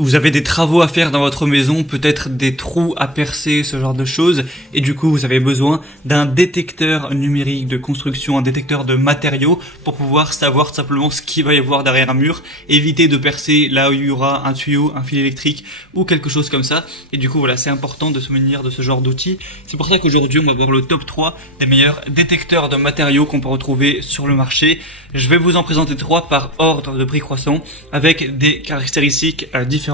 Vous avez des travaux à faire dans votre maison, peut-être des trous à percer, ce genre de choses, et du coup vous avez besoin d'un détecteur numérique de construction, un détecteur de matériaux pour pouvoir savoir simplement ce qu'il va y avoir derrière un mur, éviter de percer là où il y aura un tuyau, un fil électrique ou quelque chose comme ça. Et du coup voilà, c'est important de se munir de ce genre d'outils. C'est pour ça qu'aujourd'hui on va voir le top 3 des meilleurs détecteurs de matériaux qu'on peut retrouver sur le marché. Je vais vous en présenter 3 par ordre de prix croissant avec des caractéristiques différentes.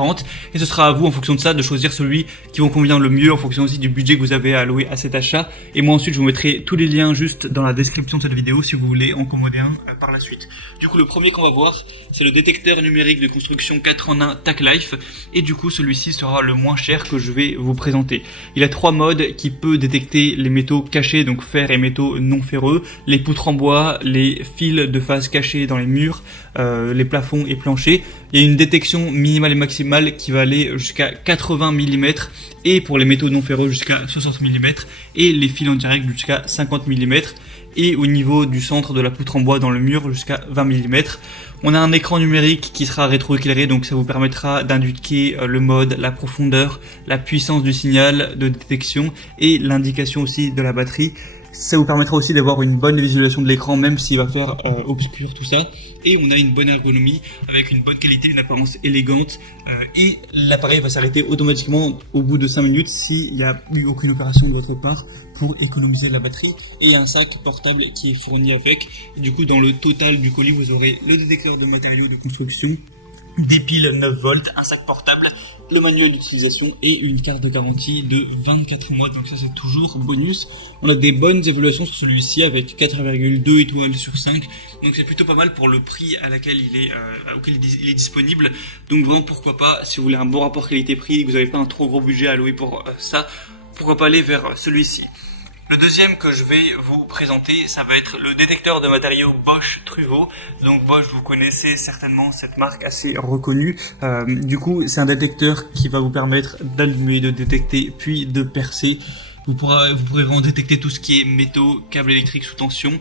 Et ce sera à vous en fonction de ça de choisir celui qui vous convient le mieux en fonction aussi du budget que vous avez à allouer à cet achat. Et moi ensuite je vous mettrai tous les liens juste dans la description de cette vidéo si vous voulez en commander un par la suite. Du coup le premier qu'on va voir c'est le détecteur numérique de construction 4 en 1 TAClife, et du coup celui-ci sera le moins cher que je vais vous présenter. Il a 3 modes qui peut détecter les métaux cachés, donc fer et métaux non ferreux, les poutres en bois, les fils de phase cachés dans les murs, les plafonds et planchers. Il y a une détection minimale et maximale qui va aller jusqu'à 80 mm et pour les métaux non ferreux jusqu'à 60 mm et les fils en direct jusqu'à 50 mm et au niveau du centre de la poutre en bois dans le mur jusqu'à 20 mm. On a un écran numérique qui sera rétroéclairé, donc ça vous permettra d'indiquer le mode, la profondeur, la puissance du signal de détection et l'indication aussi de la batterie. Ça vous permettra aussi d'avoir une bonne visualisation de l'écran même s'il va faire obscur tout ça. Et on a une bonne ergonomie avec une bonne qualité, une apparence élégante et l'appareil va s'arrêter automatiquement au bout de 5 minutes s'il n'y a eu aucune opération de votre part pour économiser la batterie, et un sac portable qui est fourni avec. Et du coup dans le total du colis vous aurez le détecteur de matériaux de construction, des piles 9 volts, un sac portable, le manuel d'utilisation et une carte de garantie de 24 mois, donc ça c'est toujours bonus. On a des bonnes évaluations sur celui-ci avec 4,2 étoiles sur 5, donc c'est plutôt pas mal pour le prix auquel il est disponible. Donc vraiment pourquoi pas, si vous voulez un bon rapport qualité-prix et que vous n'avez pas un trop gros budget à allouer pour ça, pourquoi pas aller vers celui-ci. Le deuxième que je vais vous présenter, ça va être le détecteur de matériaux Bosch Truveau. Donc Bosch, vous connaissez certainement cette marque assez reconnue. Du coup, c'est un détecteur qui va vous permettre d'allumer, de détecter, puis de percer. Vous pourrez vraiment détecter tout ce qui est métaux, câbles électriques sous tension.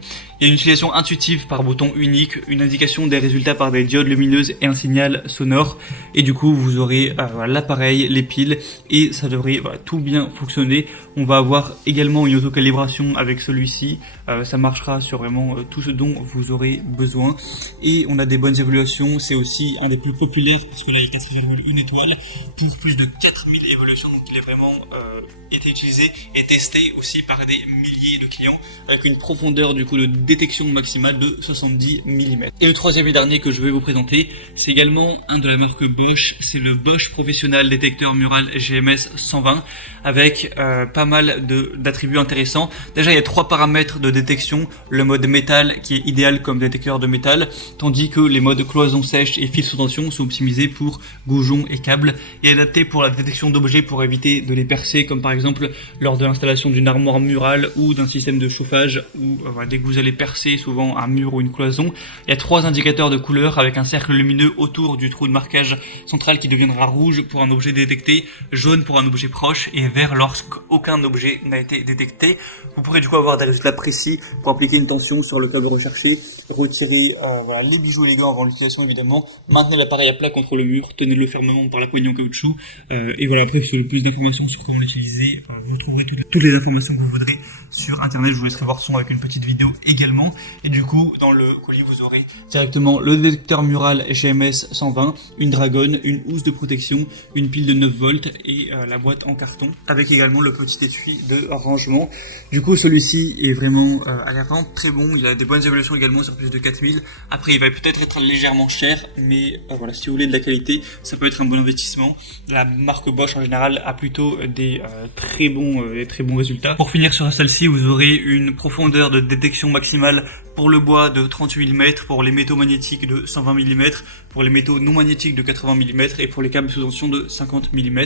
Il y a une utilisation intuitive par bouton unique, une indication des résultats par des diodes lumineuses et un signal sonore. Et du coup, vous aurez l'appareil, les piles, et ça devrait tout bien fonctionner. On va avoir également une autocalibration avec celui-ci. Ça marchera sur vraiment tout ce dont vous aurez besoin. Et on a des bonnes évaluations. C'est aussi un des plus populaires parce que là, il est 4,1 étoiles pour plus de 4000 évaluations. Donc, il est vraiment été utilisé et testé aussi par des milliers de clients avec une profondeur du coup de détection maximale de 70 mm. Et le troisième et dernier que je vais vous présenter, c'est également un de la marque Bosch, c'est le Bosch Professional Détecteur Mural GMS 120 avec pas mal d'attributs intéressants. Déjà il y a 3 paramètres de détection, le mode métal qui est idéal comme détecteur de métal, tandis que les modes cloison sèche et fils sous tension sont optimisés pour goujons et câbles et adaptés pour la détection d'objets pour éviter de les percer, comme par exemple lors de l'installation d'une armoire murale ou d'un système de chauffage ou dès que vous allez percer souvent un mur ou une cloison. Il y a 3 indicateurs de couleur avec un cercle lumineux autour du trou de marquage central qui deviendra rouge pour un objet détecté, jaune pour un objet proche et vert lorsqu'aucun objet n'a été détecté. Vous pourrez du coup avoir des résultats précis pour appliquer une tension sur le câble recherché, retirer les bijoux élégants avant l'utilisation évidemment, maintenez l'appareil à plat contre le mur, tenez-le fermement par la poignée en caoutchouc et voilà. Après si vous avez plus d'informations sur comment l'utiliser, vous trouverez toutes les informations que vous voudrez sur internet. Je vous laisserai voir son avec une petite vidéo également. Et du coup dans le colis vous aurez directement le détecteur mural GMS 120, une dragonne, une housse de protection, une pile de 9 volts et la boîte en carton avec également le petit étui de rangement. Du coup celui-ci est vraiment a l'air vraiment très bon, il a des bonnes évaluations également sur plus de 4000. Après il va peut-être être légèrement cher, mais voilà, si vous voulez de la qualité ça peut être un bon investissement. La marque Bosch en général a plutôt des très bons résultats. Pour finir sur celle-ci, vous aurez une profondeur de détection maximale pour le bois de 38 mm, pour les métaux magnétiques de 120 mm, pour les métaux non magnétiques de 80 mm et pour les câbles sous tension de 50 mm.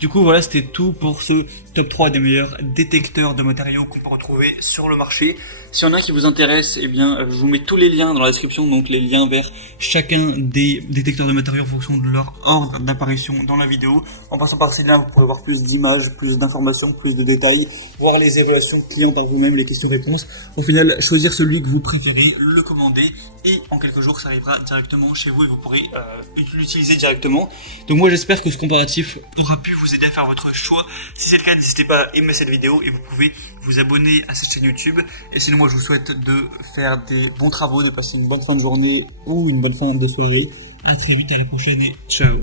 Du coup voilà, c'était tout pour ce top 3 des meilleurs détecteurs de matériaux qu'on peut retrouver sur le marché. S'il y en a qui vous intéresse, eh bien je vous mets tous les liens dans la description, donc les liens vers chacun des détecteurs de matériaux en fonction de leur ordre d'apparition dans la vidéo. En passant par ces liens, vous pourrez voir plus d'images, plus d'informations, plus de détails, voir les évaluations clients par vous-même, les questions-réponses. Au final, choisir celui que vous vous préférez, le commander et en quelques jours ça arrivera directement chez vous et vous pourrez l'utiliser directement. Donc moi j'espère que ce comparatif aura pu vous aider à faire votre choix. Si c'est le cas, n'hésitez pas à aimer cette vidéo et vous pouvez vous abonner à cette chaîne YouTube. Et sinon moi je vous souhaite de faire des bons travaux, de passer une bonne fin de journée ou une bonne fin de soirée. À très vite, à la prochaine et ciao.